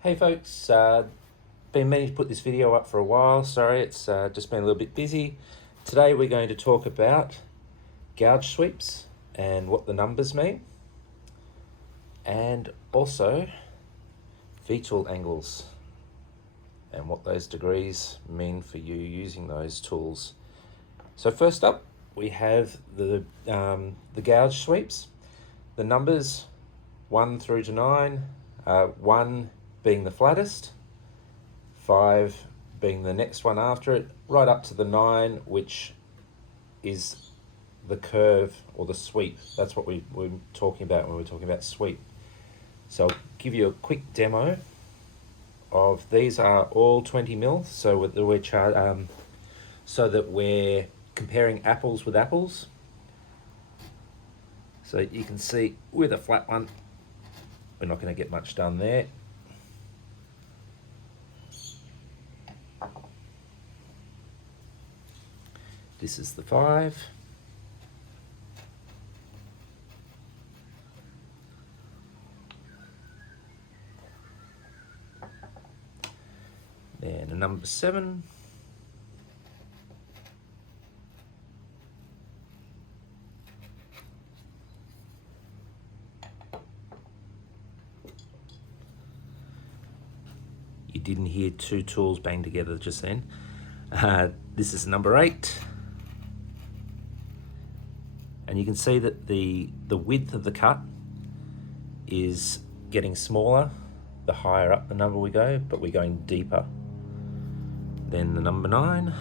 Hey folks, been meaning to put this video up for a while. Sorry, it's just been a little bit busy. Today we're going to talk about gouge sweeps and what the numbers mean, and also V-tool angles and what those degrees mean for you using those tools. So first up, we have the gouge sweeps. The numbers 1 through to 9, 1 being the flattest, 5 being the next one after it, right up to the 9, which is the curve or the sweep. That's what we're talking about when we're talking about sweep. So I'll give you a quick demo of these. Are all 20 mil, so so that we're comparing apples with apples. So you can see with a flat one, we're not going to get much done there. This is the 5. Then a number 7. You didn't hear two tools bang together just then. This is number 8. And you can see that the width of the cut is getting smaller the higher up the number we go, but we're going deeper. Then the number 9.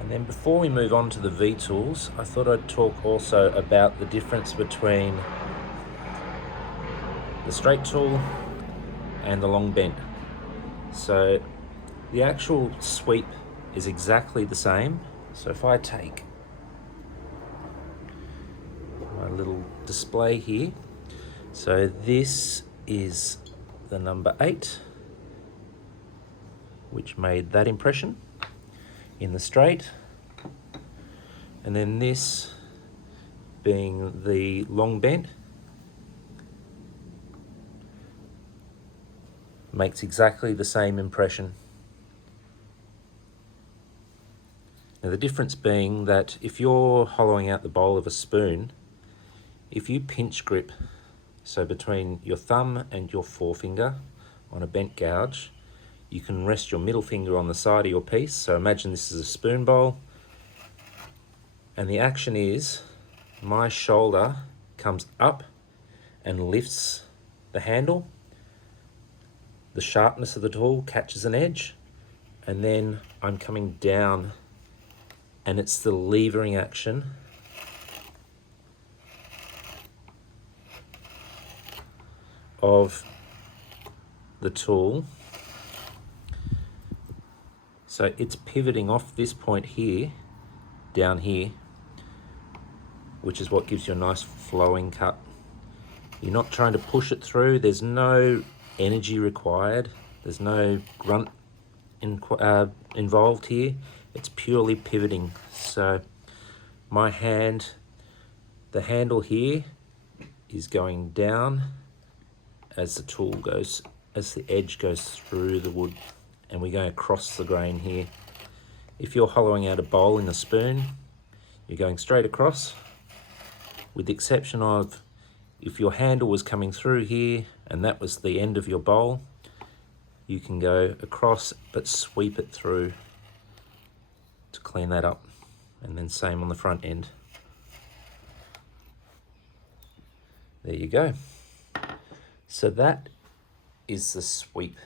And then before we move on to the V-tools, I thought I'd talk also about the difference between the straight tool and the long bent. So the actual sweep is exactly the same. So if I take my little display here, so this is the number 8, which made that impression in the straight, and then this being the long bent makes exactly the same impression. Now the difference being that if you're hollowing out the bowl of a spoon, if you pinch grip, so between your thumb and your forefinger on a bent gouge, you can rest your middle finger on the side of your piece. So imagine this is a spoon bowl, and the action is my shoulder comes up and lifts the handle. The sharpness of the tool catches an edge, and then I'm coming down, and it's the levering action of the tool. So it's pivoting off this point here, down here, which is what gives you a nice flowing cut. You're not trying to push it through. There's no energy required. There's no grunt involved here. It's purely pivoting. So my hand, the handle here is going down as the tool goes, as the edge goes through the wood, and we're going across the grain here. If you're hollowing out a bowl in a spoon, you're going straight across, with the exception of if your handle was coming through here and that was the end of your bowl, you can go across but sweep it through to clean that up, and then same on the front end. There you go. So that is the sweep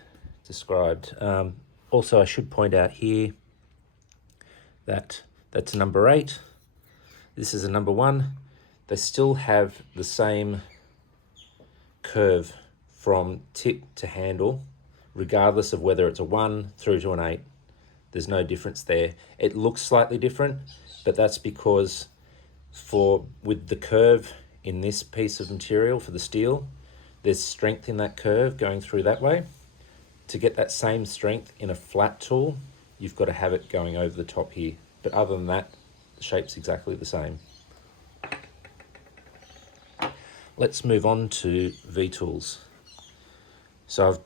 described. Also, I should point out here that that's number 8. This is a number 1. They still have the same curve from tip to handle, regardless of whether it's a 1 through to an 8. There's no difference there. It looks slightly different, but that's because with the curve in this piece of material for the steel, there's strength in that curve going through that way. To get that same strength in a flat tool, you've got to have it going over the top here. But other than that, the shape's exactly the same. Let's move on to V-tools. So I've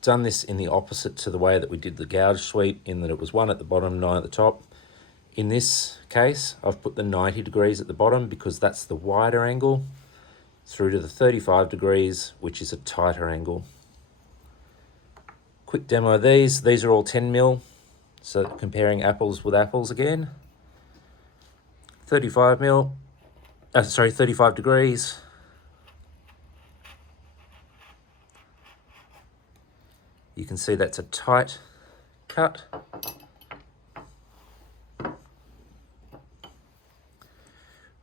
done this in the opposite to the way that we did the gouge sweep, in that it was 1 at the bottom, 9 at the top. In this case, I've put the 90 degrees at the bottom because that's the wider angle, through to the 35 degrees, which is a tighter angle. Quick demo of these. These are all 10mm, so comparing apples with apples again. 35 degrees. You can see that's a tight cut.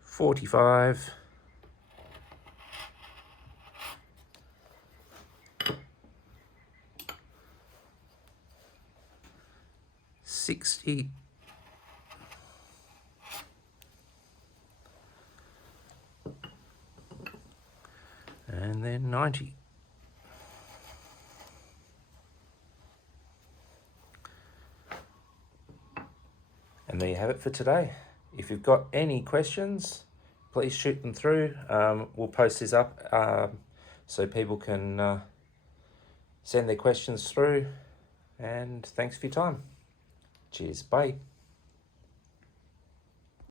.45. .60. And then 90. And there you have it for today. If you've got any questions, please shoot them through. We'll post this up so people can send their questions through. And thanks for your time. Cheers, bye.